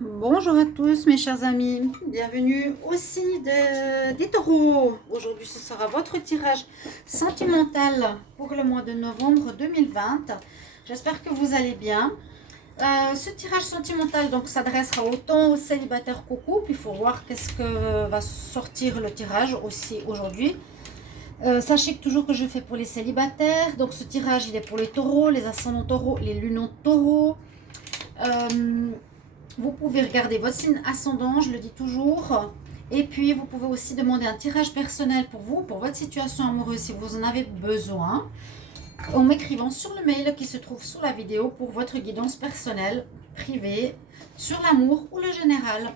Bonjour à tous mes chers amis, bienvenue au signe des taureaux. Aujourd'hui ce sera votre tirage sentimental pour le mois de novembre 2020. J'espère que vous allez bien. Ce tirage sentimental donc s'adressera autant aux célibataires qu'aux couples. Il faut voir qu'est-ce que va sortir le tirage aussi aujourd'hui. Sachez que toujours que je fais pour les célibataires, donc ce tirage il est pour les taureaux, les ascendants taureaux, les lunes taureaux. Vous pouvez regarder votre signe ascendant, je le dis toujours. Et puis, vous pouvez aussi demander un tirage personnel pour vous, pour votre situation amoureuse, si vous en avez besoin, en m'écrivant sur le mail qui se trouve sous la vidéo pour votre guidance personnelle, privée, sur l'amour ou le général.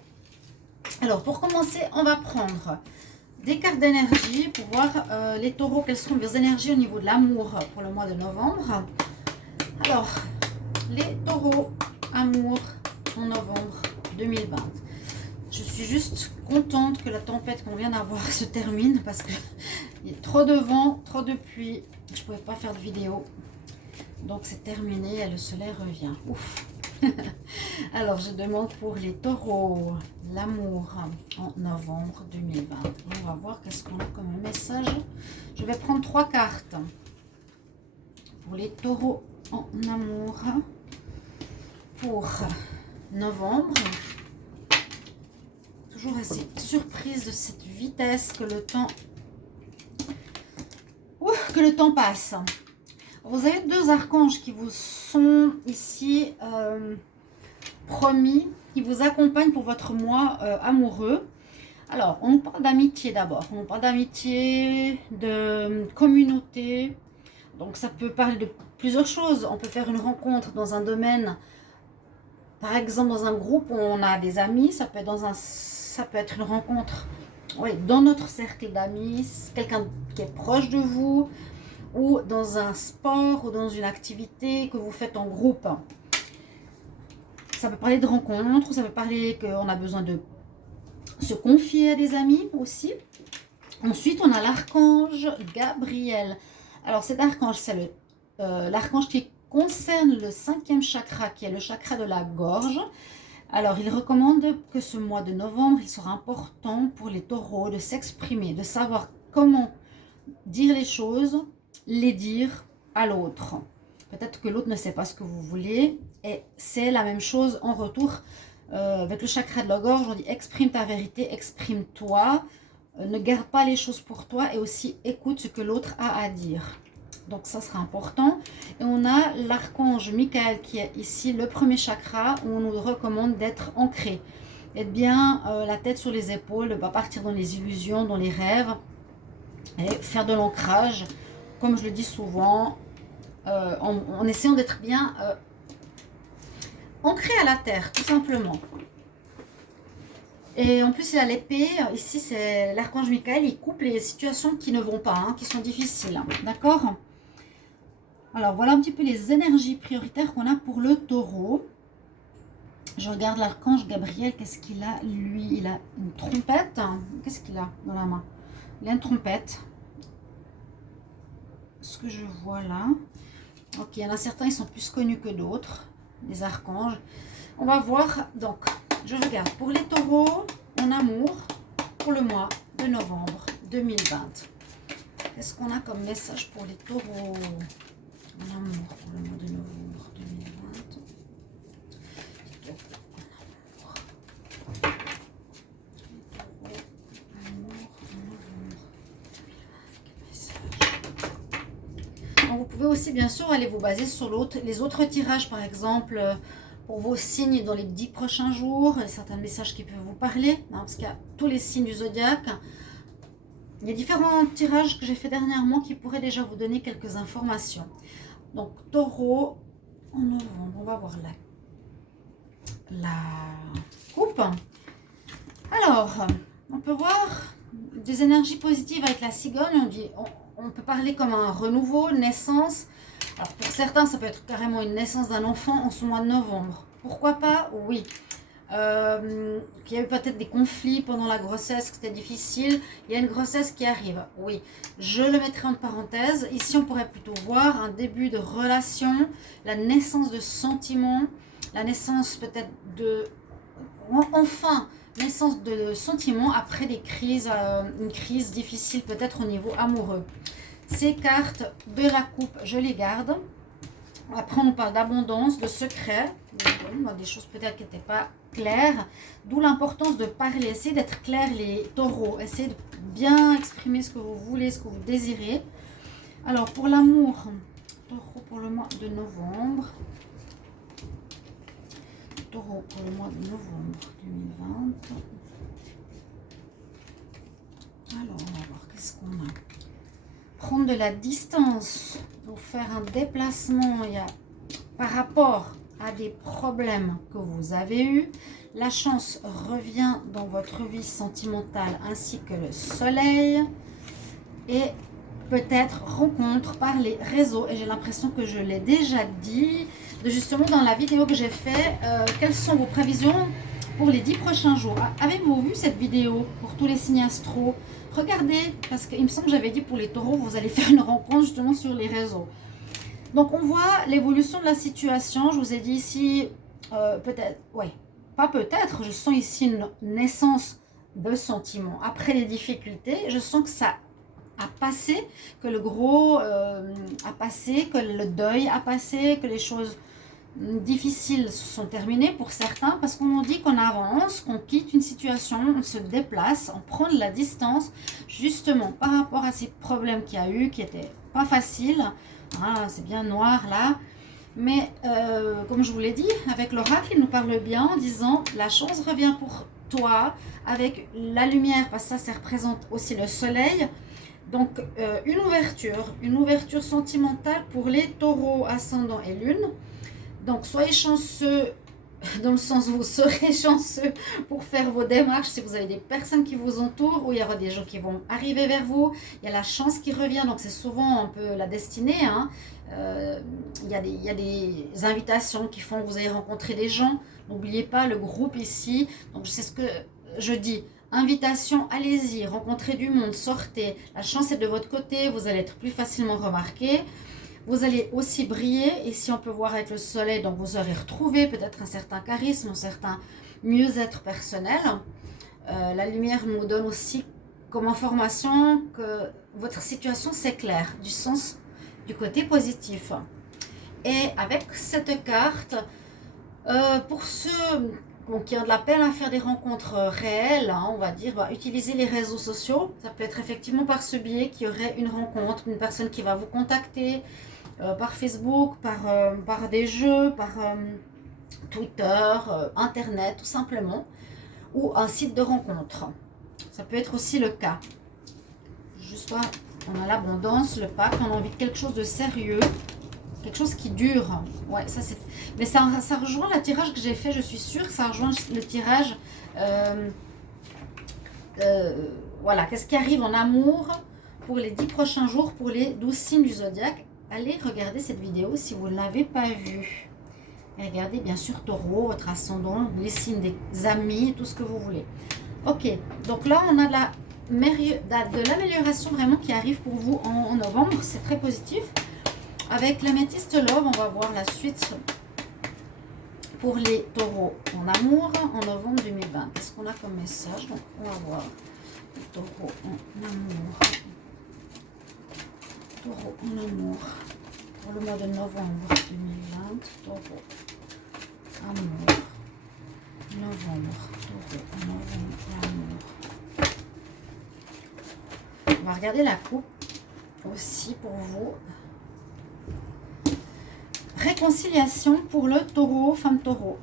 Alors, pour commencer, on va prendre des cartes d'énergie pour voir les taureaux, quelles seront vos énergies au niveau de l'amour pour le mois de novembre. Alors, les taureaux, amour, en novembre 2020. Je suis juste contente que la tempête qu'on vient d'avoir se termine parce qu'il y a trop de vent, trop de pluie. Je ne pouvais pas faire de vidéo. Donc c'est terminé et le soleil revient. Ouf. Alors je demande pour les taureaux, l'amour en novembre 2020. On va voir qu'est-ce qu'on a comme message. Je vais prendre 3 cartes pour les taureaux en amour pour novembre. Toujours assez surprise de cette vitesse que le temps passe. Vous avez 2 archanges qui vous sont ici promis, qui vous accompagnent pour votre mois amoureux. Alors, on parle d'amitié d'abord. On parle d'amitié, de communauté. Donc, ça peut parler de plusieurs choses. On peut faire une rencontre dans un domaine. Par exemple, dans un groupe où on a des amis, ça peut être une rencontre dans notre cercle d'amis, quelqu'un qui est proche de vous, ou dans un sport ou dans une activité que vous faites en groupe. Ça peut parler de rencontres, ça peut parler qu'on a besoin de se confier à des amis aussi. Ensuite, on a l'archange Gabriel. Alors, cet archange, c'est l'archange qui concerne le 5e chakra, qui est le chakra de la gorge. Alors, il recommande que ce mois de novembre, il sera important pour les taureaux de s'exprimer, de savoir comment dire les choses, les dire à l'autre. Peut-être que l'autre ne sait pas ce que vous voulez, et c'est la même chose en retour. Avec le chakra de la gorge, on dit exprime ta vérité, exprime-toi, ne garde pas les choses pour toi, et aussi écoute ce que l'autre a à dire. Donc ça sera important. Et on a l'archange Michael qui est ici le premier chakra où on nous recommande d'être ancré. Être bien la tête sur les épaules, ne pas partir dans les illusions, dans les rêves. Et faire de l'ancrage, comme je le dis souvent, en essayant d'être bien ancré à la terre, tout simplement. Et en plus, il a l'épée. Ici, c'est l'archange Michael. Il coupe les situations qui ne vont pas, qui sont difficiles. D'accord ? Alors, voilà un petit peu les énergies prioritaires qu'on a pour le taureau. Je regarde l'archange Gabriel. Qu'est-ce qu'il a, lui? Il a une trompette. Qu'est-ce qu'il a dans la main? Il a une trompette. Ce que je vois là. Ok, il y en a certains, ils sont plus connus que d'autres. Les archanges. On va voir. Donc, je regarde pour les taureaux en amour pour le mois de novembre 2020. Qu'est-ce qu'on a comme message pour les taureaux en amour pour le mois de novembre 2020. Donc vous pouvez aussi bien sûr aller vous baser sur les autres tirages, par exemple pour vos signes dans les 10 prochains jours, certains messages qui peuvent vous parler, parce qu'il y a tous les signes du zodiaque. Il y a différents tirages que j'ai fait dernièrement qui pourraient déjà vous donner quelques informations. Donc, taureau en novembre, on va voir la coupe. Alors, on peut voir des énergies positives avec la cigogne. On peut parler comme un renouveau, une naissance. Alors, pour certains, ça peut être carrément une naissance d'un enfant en ce mois de novembre. Pourquoi pas? Oui. Qu'il y a eu peut-être des conflits pendant la grossesse, que c'était difficile. Il y a une grossesse qui arrive, oui. Je le mettrai en parenthèse. Ici, on pourrait plutôt voir un début de relation, la naissance de sentiments, la naissance peut-être enfin, naissance de sentiments après des crises, une crise difficile peut-être au niveau amoureux. Ces cartes de la coupe, je les garde. Après, on parle d'abondance, de secrets, des choses peut-être qui n'étaient pas claires. D'où l'importance de parler, essayer d'être clair les taureaux. Essayez de bien exprimer ce que vous voulez, ce que vous désirez. Alors, pour l'amour, taureau pour le mois de novembre. Taureau pour le mois de novembre 2020. Alors, on va voir qu'est-ce qu'on a. Prendre de la distance pour faire un déplacement par rapport à des problèmes que vous avez eus. La chance revient dans votre vie sentimentale ainsi que le soleil. Et peut-être rencontre par les réseaux. Et j'ai l'impression que je l'ai déjà dit, justement dans la vidéo que j'ai fait. Quelles sont vos prévisions pour les 10 prochains jours? Avez-vous vu cette vidéo pour tous les signes astro? Regardez, parce qu'il me semble que j'avais dit pour les taureaux, vous allez faire une rencontre justement sur les réseaux. Donc on voit l'évolution de la situation. Je vous ai dit ici, peut-être, ouais, pas peut-être, je sens ici une naissance de sentiments. Après les difficultés, je sens que ça a passé, que le gros a passé, que le deuil a passé, que les choses difficiles se sont terminées pour certains, parce qu'on dit qu'on avance, qu'on quitte une situation, on se déplace, on prend de la distance, justement par rapport à ces problèmes qu'il y a eu, qui n'étaient pas faciles. Ah, c'est bien noir là, mais comme je vous l'ai dit, avec l'oracle, il nous parle bien en disant la chance revient pour toi, avec la lumière, parce que ça représente aussi le soleil. Donc, une ouverture sentimentale pour les taureaux, ascendant et lune. Donc, soyez chanceux, dans le sens où vous serez chanceux pour faire vos démarches si vous avez des personnes qui vous entourent, ou il y aura des gens qui vont arriver vers vous. Il y a la chance qui revient, donc c'est souvent un peu la destinée. Hein. Il y a des invitations qui font que vous allez rencontrer des gens. N'oubliez pas le groupe ici. Donc, c'est ce que je dis. Invitation, allez-y, rencontrez du monde, sortez. La chance est de votre côté, vous allez être plus facilement remarqué. Vous allez aussi briller, et si on peut voir avec le soleil, donc vous aurez retrouvé peut-être un certain charisme, un certain mieux-être personnel. La lumière nous donne aussi comme information que votre situation s'éclaire, du sens, du côté positif. Et avec cette carte, pour ceux qui ont de la peine à faire des rencontres réelles, hein, on va dire, utiliser les réseaux sociaux. Ça peut être effectivement par ce biais qu'il y aurait une rencontre, une personne qui va vous contacter par Facebook, par des jeux, par Twitter, Internet tout simplement, ou un site de rencontre. Ça peut être aussi le cas. Juste là, on a l'abondance, le pacte, on a envie de quelque chose de sérieux. Quelque chose qui dure. Ouais, ça c'est. Mais ça rejoint le tirage que j'ai fait, je suis sûre que ça rejoint le tirage. Voilà, qu'est-ce qui arrive en amour pour les 10 prochains jours, pour les 12 signes du zodiaque. Allez regarder cette vidéo si vous ne l'avez pas vue. Et regardez bien sûr Taureau, votre ascendant, les signes des amis, tout ce que vous voulez. Ok, donc là on a de l'amélioration vraiment qui arrive pour vous en novembre, c'est très positif. Avec l'améthyste love, on va voir la suite pour les taureaux en amour en novembre 2020. Qu'est-ce qu'on a comme message? Donc, on va voir les taureaux en amour. Taureau en amour pour le mois de novembre 2020. Taureau, amour. Novembre, taureau, novembre, amour. On va regarder la coupe aussi pour vous. Réconciliation pour le taureau, femme taureau.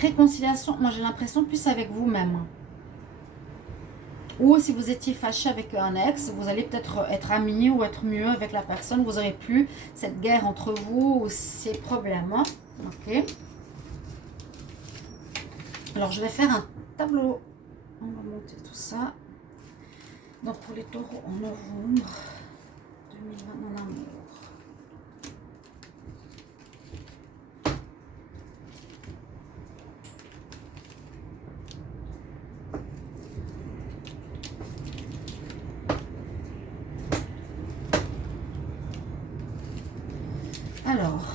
Réconciliation, moi j'ai l'impression plus avec vous-même. Ou si vous étiez fâché avec un ex, vous allez peut-être être amis ou être mieux avec la personne. Vous n'aurez plus cette guerre entre vous ou ces problèmes. Ok. Alors je vais faire un tableau. On va monter tout ça. Donc pour les taureaux en novembre 2020 en amour. Alors,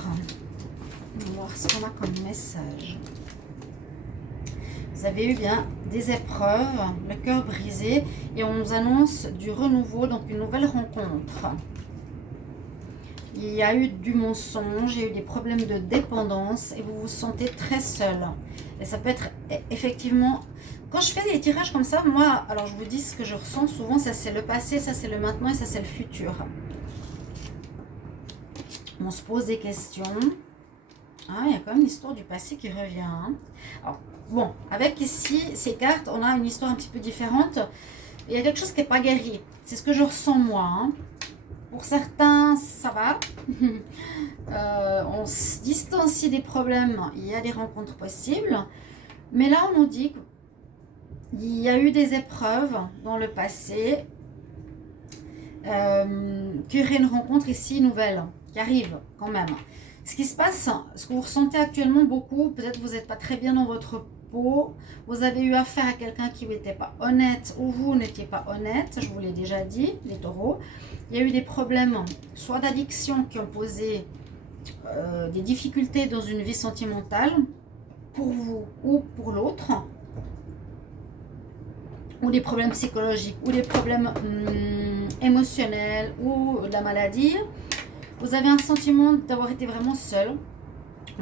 on va voir ce qu'on a comme message. Vous avez eu bien des épreuves, le cœur brisé, et on nous annonce du renouveau, donc une nouvelle rencontre. Il y a eu du mensonge, il y a eu des problèmes de dépendance et vous vous sentez très seul. Et ça peut être effectivement... Quand je fais des tirages comme ça, moi, alors je vous dis ce que je ressens souvent, ça c'est le passé, ça c'est le maintenant et ça c'est le futur. On se pose des questions. Ah, il y a quand même l'histoire du passé qui revient. Hein. Alors, bon, avec ici, ces cartes, on a une histoire un petit peu différente. Il y a quelque chose qui n'est pas guéri. C'est ce que je ressens moi. Hein. Pour certains, ça va. On se distancie des problèmes. Il y a des rencontres possibles. Mais là, on nous dit qu'il y a eu des épreuves dans le passé. Qu'il y aurait une rencontre ici nouvelle qui arrive quand même. Ce qui se passe, ce que vous ressentez actuellement beaucoup, peut-être que vous n'êtes pas très bien dans votre peau, vous avez eu affaire à quelqu'un qui n'était pas honnête ou vous n'étiez pas honnête, je vous l'ai déjà dit, les taureaux. Il y a eu des problèmes, soit d'addiction qui ont posé des difficultés dans une vie sentimentale pour vous ou pour l'autre, ou des problèmes psychologiques, ou des problèmes émotionnels, ou de la maladie. Vous avez un sentiment d'avoir été vraiment seul.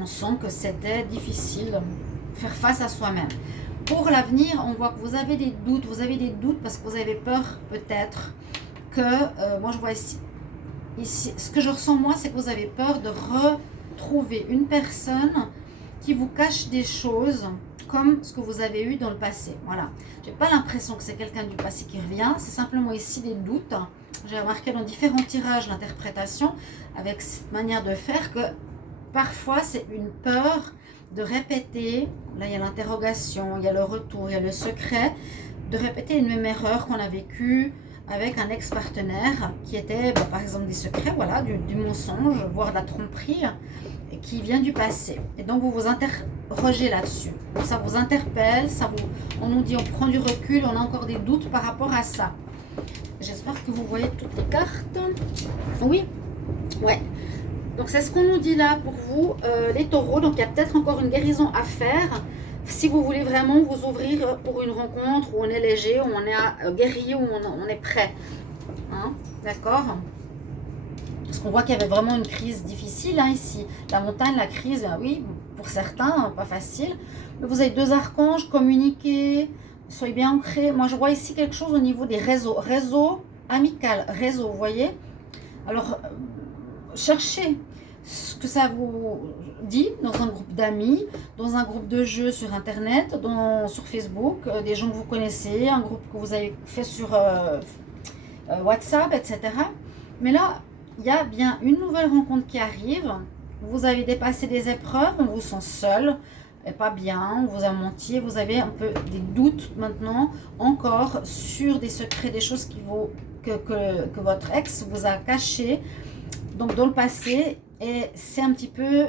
On sent que c'était difficile de faire face à soi-même. Pour l'avenir, on voit que vous avez des doutes. Vous avez des doutes parce que vous avez peur peut-être que... moi, je vois ici, ce que je ressens moi, c'est que vous avez peur de retrouver une personne qui vous cache des choses comme ce que vous avez eu dans le passé. Voilà. Je n'ai pas l'impression que c'est quelqu'un du passé qui revient. C'est simplement ici des doutes. J'ai remarqué dans différents tirages l'interprétation avec cette manière de faire que parfois c'est une peur de répéter. Là, il y a l'interrogation, il y a le retour, il y a le secret. De répéter une même erreur qu'on a vécue avec un ex-partenaire qui était, par exemple, des secrets, voilà, du mensonge, voire de la tromperie, qui vient du passé. Et donc, vous vous interrogez là-dessus. Ça vous interpelle, on nous dit, on prend du recul, on a encore des doutes par rapport à ça. J'espère que vous voyez toutes les cartes. Oui, ouais. Donc, c'est ce qu'on nous dit là pour vous, les taureaux. Donc, il y a peut-être encore une guérison à faire. Si vous voulez vraiment vous ouvrir pour une rencontre où on est léger, où on est guéri, où on est prêt. Hein, d'accord? Parce qu'on voit qu'il y avait vraiment une crise difficile hein, ici. La montagne, la crise, ben oui, pour certains, pas facile. Mais vous avez deux archanges, communiquer, soyez bien ancrés. Moi, je vois ici quelque chose au niveau des réseaux. Réseau amical, réseau, vous voyez? Alors, cherchez ce que ça vous dit dans un groupe d'amis, dans un groupe de jeux sur Internet, sur Facebook, des gens que vous connaissez, un groupe que vous avez fait sur WhatsApp, etc. Mais là, il y a bien une nouvelle rencontre qui arrive. Vous avez dépassé des épreuves, on vous sent seul, et pas bien, on vous a menti, vous avez un peu des doutes maintenant, encore sur des secrets, des choses que votre ex vous a cachées. Donc dans le passé, et c'est un petit peu,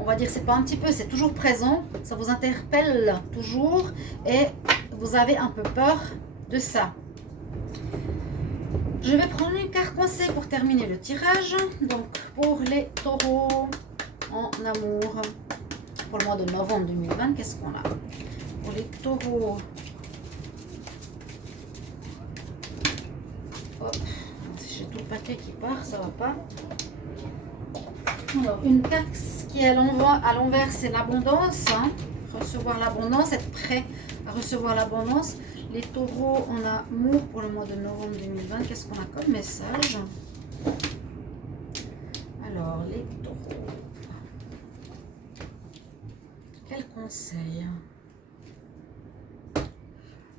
on va dire, c'est pas un petit peu, c'est toujours présent, ça vous interpelle toujours et vous avez un peu peur de ça. Je vais prendre une carte conseil pour terminer le tirage. Donc pour les taureaux en amour, pour le mois de novembre 2020, qu'est-ce qu'on a? Pour les taureaux, hop. J'ai tout le paquet qui part, ça va pas. Alors, une carte qui est à l'envers, c'est l'abondance. Hein. Recevoir l'abondance, être prêt à recevoir l'abondance. Les taureaux en amour pour le mois de novembre 2020, qu'est-ce qu'on a comme message? Alors, les taureaux. Quel conseil?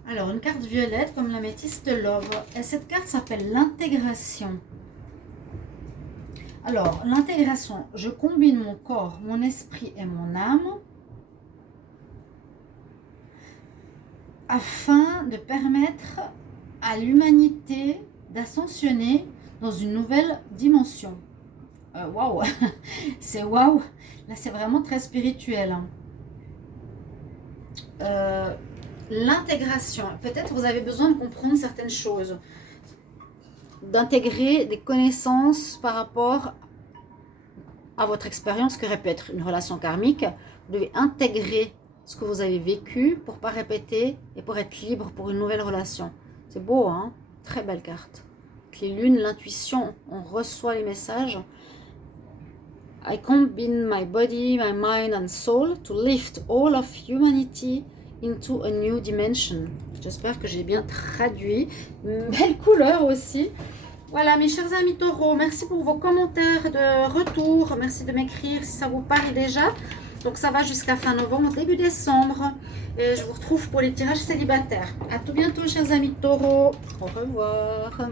Alors, une carte violette comme l'améthyste Love. Et cette carte s'appelle l'intégration. Alors, l'intégration, je combine mon corps, mon esprit et mon âme afin de permettre à l'humanité d'ascensionner dans une nouvelle dimension. Waouh, c'est waouh. Là, c'est vraiment très spirituel. L'intégration. Peut-être vous avez besoin de comprendre certaines choses, d'intégrer des connaissances par rapport à votre expérience, qui aurait pu être une relation karmique. Vous devez intégrer ce que vous avez vécu pour ne pas répéter et pour être libre pour une nouvelle relation. C'est beau, hein? Très belle carte. Les lunes, l'intuition, on reçoit les messages. I combine my body, my mind and soul to lift all of humanity into a new dimension. J'espère que j'ai bien traduit. Belle couleur aussi. Voilà, mes chers amis taureaux, merci pour vos commentaires de retour. Merci de m'écrire si ça vous parle déjà. Donc ça va jusqu'à fin novembre, début décembre. Et je vous retrouve pour les tirages célibataires. À tout bientôt, chers amis taureaux. Au revoir.